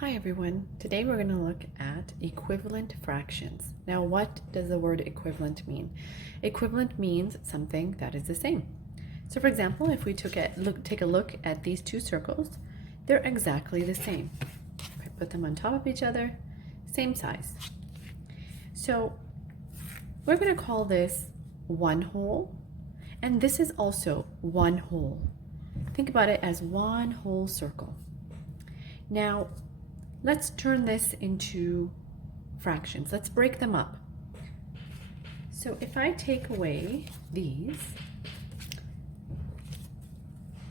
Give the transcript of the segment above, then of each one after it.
Hi everyone. Today we're going to look at equivalent fractions. Now what does the word equivalent mean? Equivalent means something that is the same. So for example, if we take a look at these two circles, they're exactly the same. If I put them on top of each other, same size. So we're going to call this one whole, and this is also one whole. Think about it as one whole circle. Now, let's turn this into fractions. Let's break them up. So if I take away these,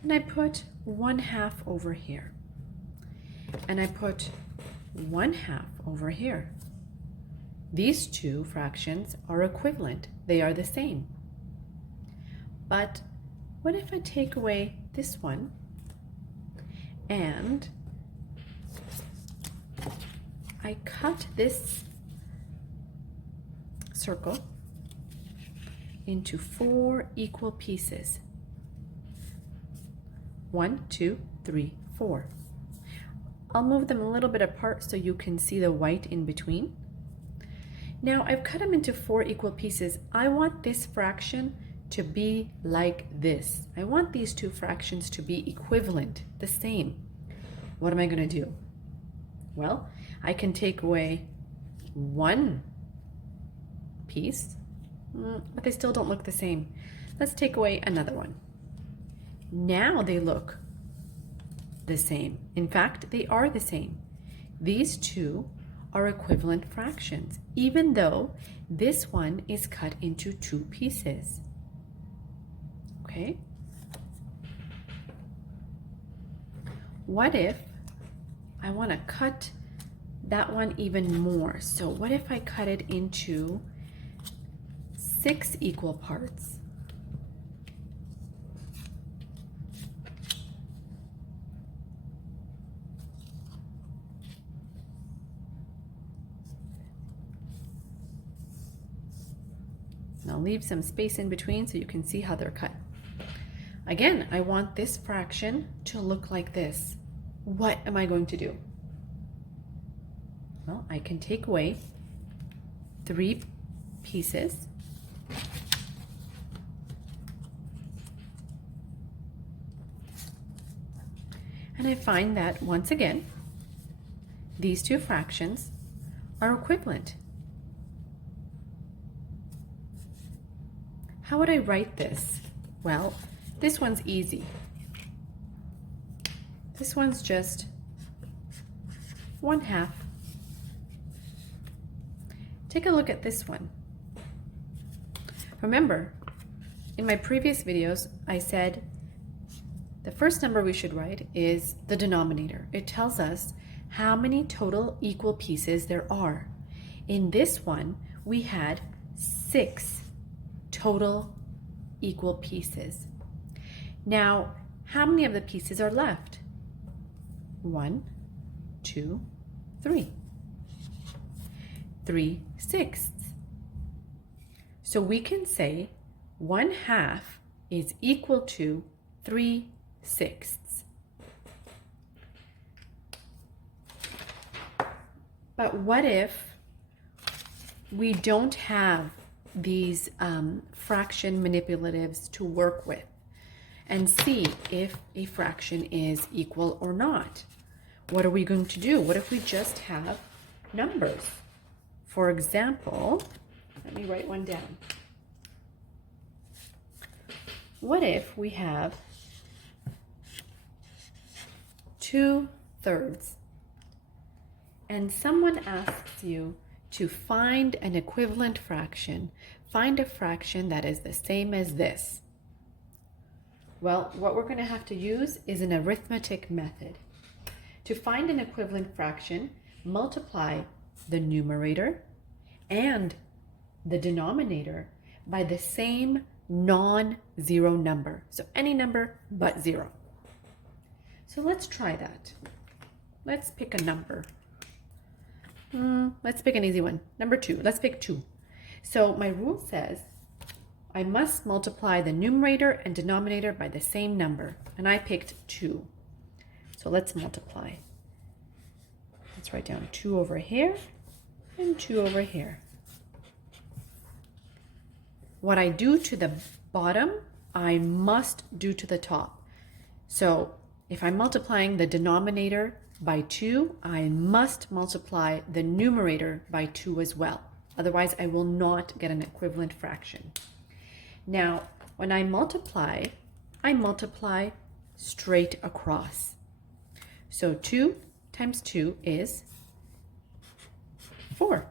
and I put 1/2 over here, and I put 1/2 over here, these two fractions are equivalent. They are the same. But what if I take away this one and I cut this circle into 4 equal pieces? 1, 2, 3, 4. I'll move them a little bit apart so you can see the white in between. Now I've cut them into 4 equal pieces. I want this fraction to be like this. I want these two fractions to be equivalent, the same. What am I going to do? Well, I can take away one piece, but they still don't look the same. Let's take away another one. Now they look the same. In fact, they are the same. These two are equivalent fractions, even though this one is cut into 2 pieces. Okay? What if I want to cut that one even more? So what if I cut it into 6 equal parts? And I'll leave some space in between so you can see how they're cut. Again, I want this fraction to look like this. What am I going to do? Well, I can take away 3 pieces. And I find that, once again, these two fractions are equivalent. How would I write this? Well, this one's easy. This one's just 1/2. Take a look at this one. Remember, in my previous videos, I said the first number we should write is the denominator. It tells us how many total equal pieces there are. In this one, we had 6 total equal pieces. Now, how many of the pieces are left? 1, 2, 3. 3/6. So we can say 1/2 is equal to 3/6. But what if we don't have these fraction manipulatives to work with and see if a fraction is equal or not? What are we going to do? What if we just have numbers? For example, let me write one down. What if we have 2/3 and someone asks you to find an equivalent fraction, find a fraction that is the same as this? Well, what we're going to have to use is an arithmetic method. To find an equivalent fraction, multiply the numerator and the denominator by the same non-zero number. So any number but 0. So let's try that. Let's pick a number. Let's pick an easy one. Number 2. Let's pick 2. So my rule says I must multiply the numerator and denominator by the same number. And I picked 2. So let's multiply. Let's write down 2 over here and 2 over here. What I do to the bottom, I must do to the top. So if I'm multiplying the denominator by 2, I must multiply the numerator by 2 as well. Otherwise, I will not get an equivalent fraction. Now, when I multiply straight across. So 2 times 2 is 4.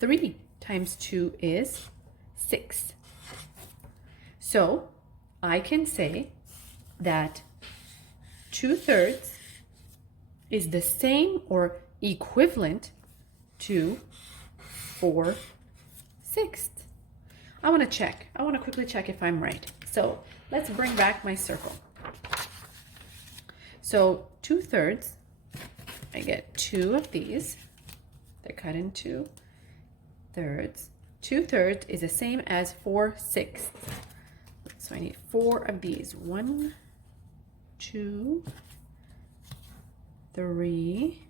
3 times 2 is 6. So I can say that 2/3 is the same or equivalent to 4/6. I want to check. I want to quickly check if I'm right. So let's bring back my circle. So 2/3, I get 2 of these. They're cut into thirds. 2/3 is the same as 4/6. So I need 4 of these. 1, 2, 3,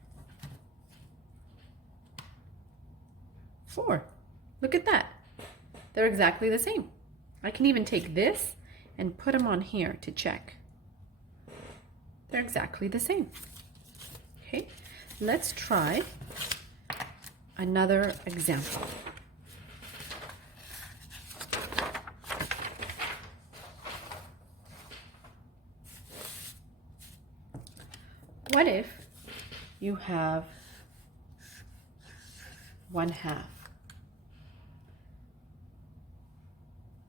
4. Look at that. They're exactly the same. I can even take this and put them on here to check. They're exactly the same. Okay, let's try another example. What if you have 1/2?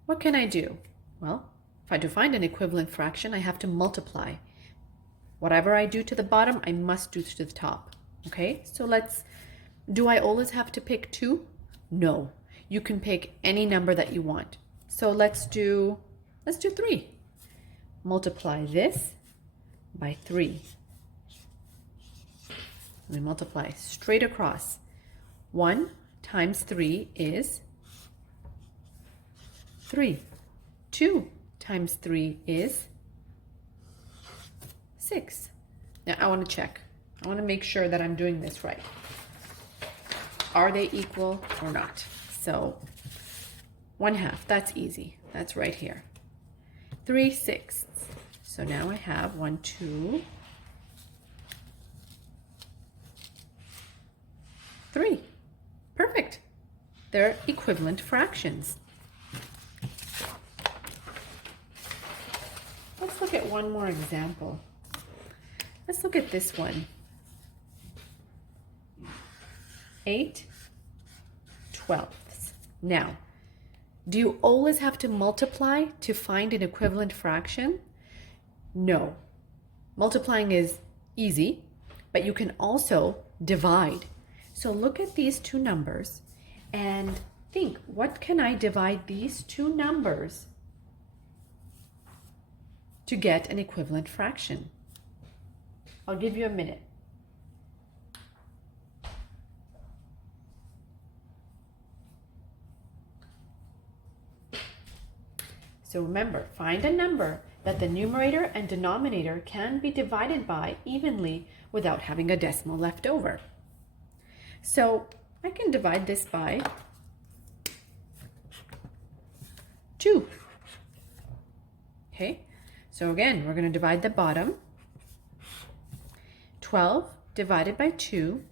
What can I do? Well, to find an equivalent fraction, I have to multiply. Whatever I do to the bottom, I must do to the top. Okay, so do I always have to pick 2? No, you can pick any number that you want. So let's do 3. Multiply this by 3. We multiply straight across. 1 times 3 is 3. 2 times 3 is 6. Now I want to check. I want to make sure that I'm doing this right. Are they equal or not? So 1/2, that's easy. That's right here. 3/6. So now I have 1, 2, 3. Perfect. They're equivalent fractions. Let's look at one more example. Let's look at this one. 8/12. Now, do you always have to multiply to find an equivalent fraction? No. Multiplying is easy, but you can also divide. So look at these two numbers and think, what can I divide these two numbers to get an equivalent fraction? I'll give you a minute. So remember, find a number that the numerator and denominator can be divided by evenly without having a decimal left over. So I can divide this by 2. Okay, so again, we're going to divide the bottom. 12 divided by 2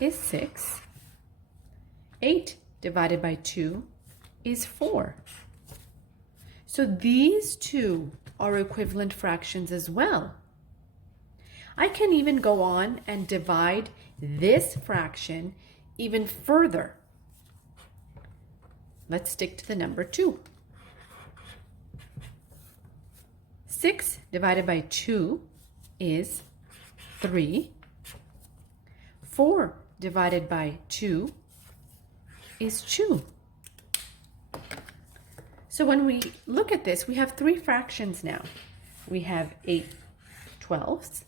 is 6. 8 divided by 2 is 4. So these two are equivalent fractions as well. I can even go on and divide this fraction even further. Let's stick to the number 2. 6 divided by 2 is 3. 4 divided by 2 is 2. So when we look at this, we have 3 fractions now. We have 8/12,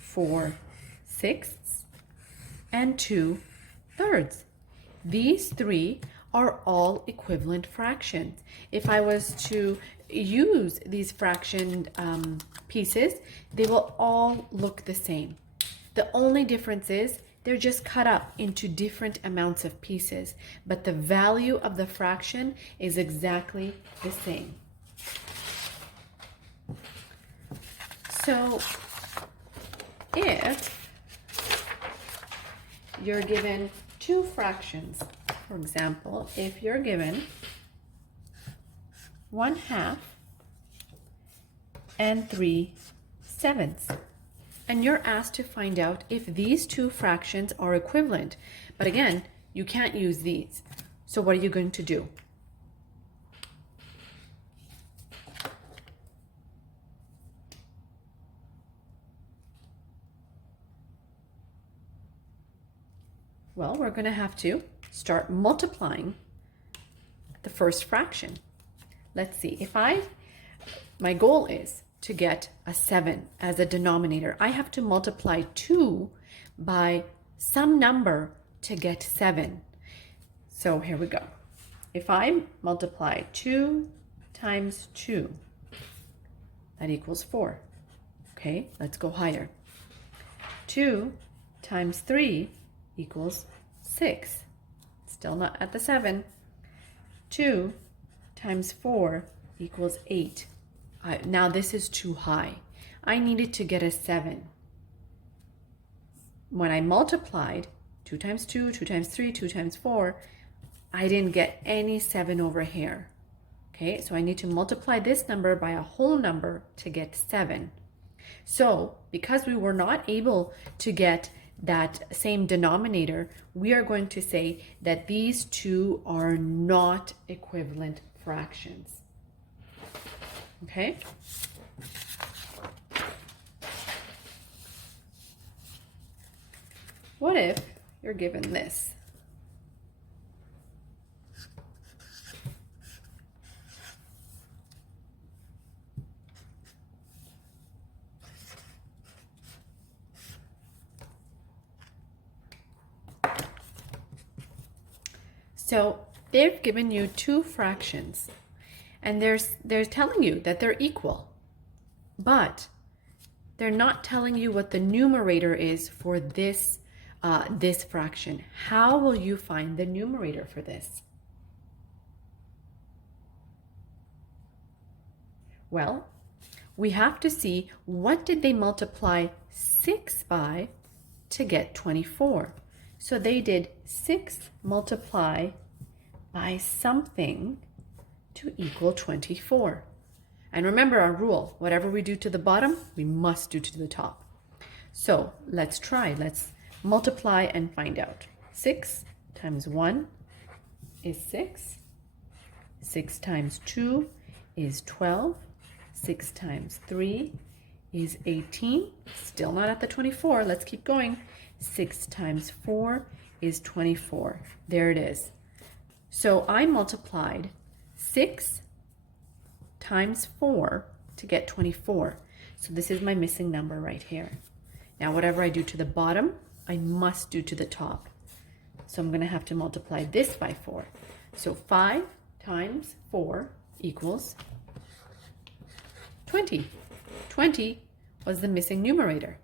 4/6, and 2/3. These 3 are all equivalent fractions. If I was to use these fraction pieces, they will all look the same. The only difference is they're just cut up into different amounts of pieces, but the value of the fraction is exactly the same. So if you're given two fractions, for example, if you're given 1/2 and 3/7, and you're asked to find out if these two fractions are equivalent. But again, you can't use these. So what are you going to do? Well, we're going to have to start multiplying the first fraction. Let's see, my goal is to get a 7 as a denominator. I have to multiply 2 by some number to get 7. So here we go. If I multiply 2 times 2, that equals 4. Okay, let's go higher. 2 times 3 equals 6. Still not at the 7. 2 times 4 equals 8. Now this is too high. I needed to get a 7. When I multiplied 2 times 2, 2 times 3, 2 times 4, I didn't get any 7 over here. Okay, so I need to multiply this number by a whole number to get 7. So because we were not able to get that same denominator, we are going to say that these two are not equivalent fractions. Okay? What if you're given this? So they've given you two fractions, and they're telling you that they're equal, but they're not telling you what the numerator is for this this fraction. How will you find the numerator for this? Well, we have to see what did they multiply 6 by to get 24. So they did 6 multiply by something to equal 24. And remember our rule, whatever we do to the bottom, we must do to the top. So let's try. Let's multiply and find out. 6 times 1 is 6. 6 times 2 is 12. 6 times 3 is 18. Still not at the 24. Let's keep going. 6 times 4 is 24. There it is. So I multiplied 6 times 4 to get 24. So this is my missing number right here. Now whatever I do to the bottom, I must do to the top. So I'm going to have to multiply this by 4. So 5 times 4 equals 20. 20 was the missing numerator.